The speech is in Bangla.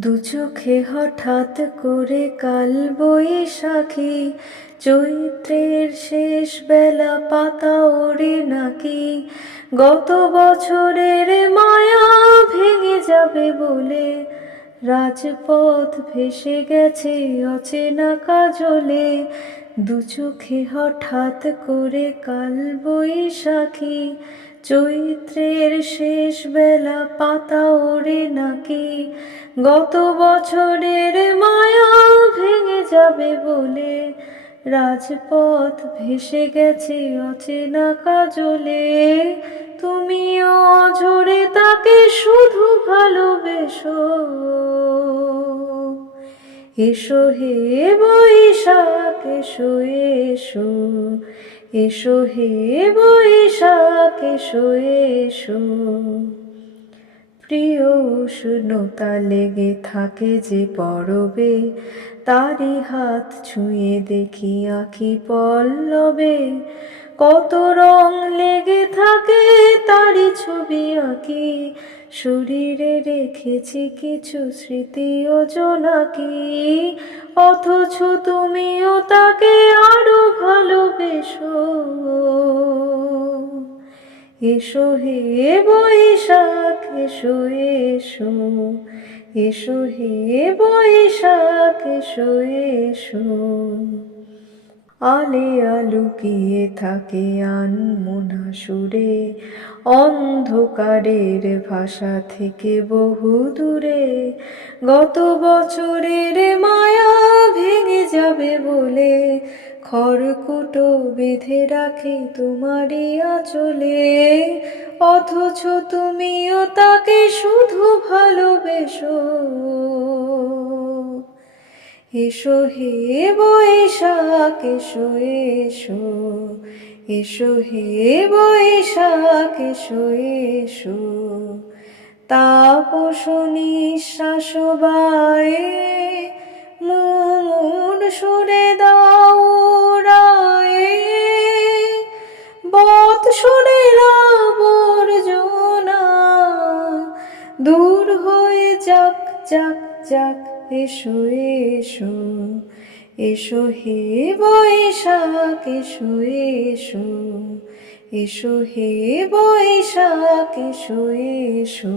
দু চোখে হঠাৎ করে কাল বৈশাখী, চৈত্রের শেষ বেলা পাতা ওড়ে নাকি, গত বছরের মায়া ভেঙে যাবে বলে রাজপথ ভেসে গেছে অচেনা কাজলে। দু চোখে হঠাৎ করে কাল বৈশাখী, চৈত্রের শেষ বেলা পাতা ওড়ে নাকি, গত বছরের মায়া ভেঙে যাবে বলে রাজপথ ভেসে গেছে অচেনা কাজলে। তুমিও অঝরে তাকে শুধু ভালোবেসো, এসো হে বৈশাখ এসো এসো, এসো হে বৈশাখ এসো এসো। প্রিয় উষ্ণতা লেগে থাকে যে পরবে, তারই হাত ছুঁয়ে দেখি আঁখি পল্লবে, কত রং লেগে থাকে তারই ছবি আঁকি, শরীরে রেখেছি কিছু স্মৃতি ও জোনাকি, অথচ তুমিও তাকে আরো ভালোবেসো। এসো হে বৈশাখ এসো এসো, এসো হে বৈশাখ এসো এসো। আলে আলুকিয়ে থাকে আনমনা সুরে, অন্ধকারের ভাষা থেকে বহু দূরে, গত বছরের মায়া ভেঙে যাবে বলে খড়কুটো বেঁধে রাখি তোমারই আঁচলে, অথচ তুমিও তাকে শুধু ভালোবেসো। এসো হে বৈশাখ এসো এসো, এসো হে বৈশাখ এসো এসো। তাপস নিঃশ্বাস বায়ে মুমুর সুরে দাও উড়ায়ে, বৎসরের আবর্জনা দূর হয়ে যাক যাক যাক। এসো এসো, এসো হে বৈশাখ এসো এসো, এসো হে বৈশাখ এসো এসো।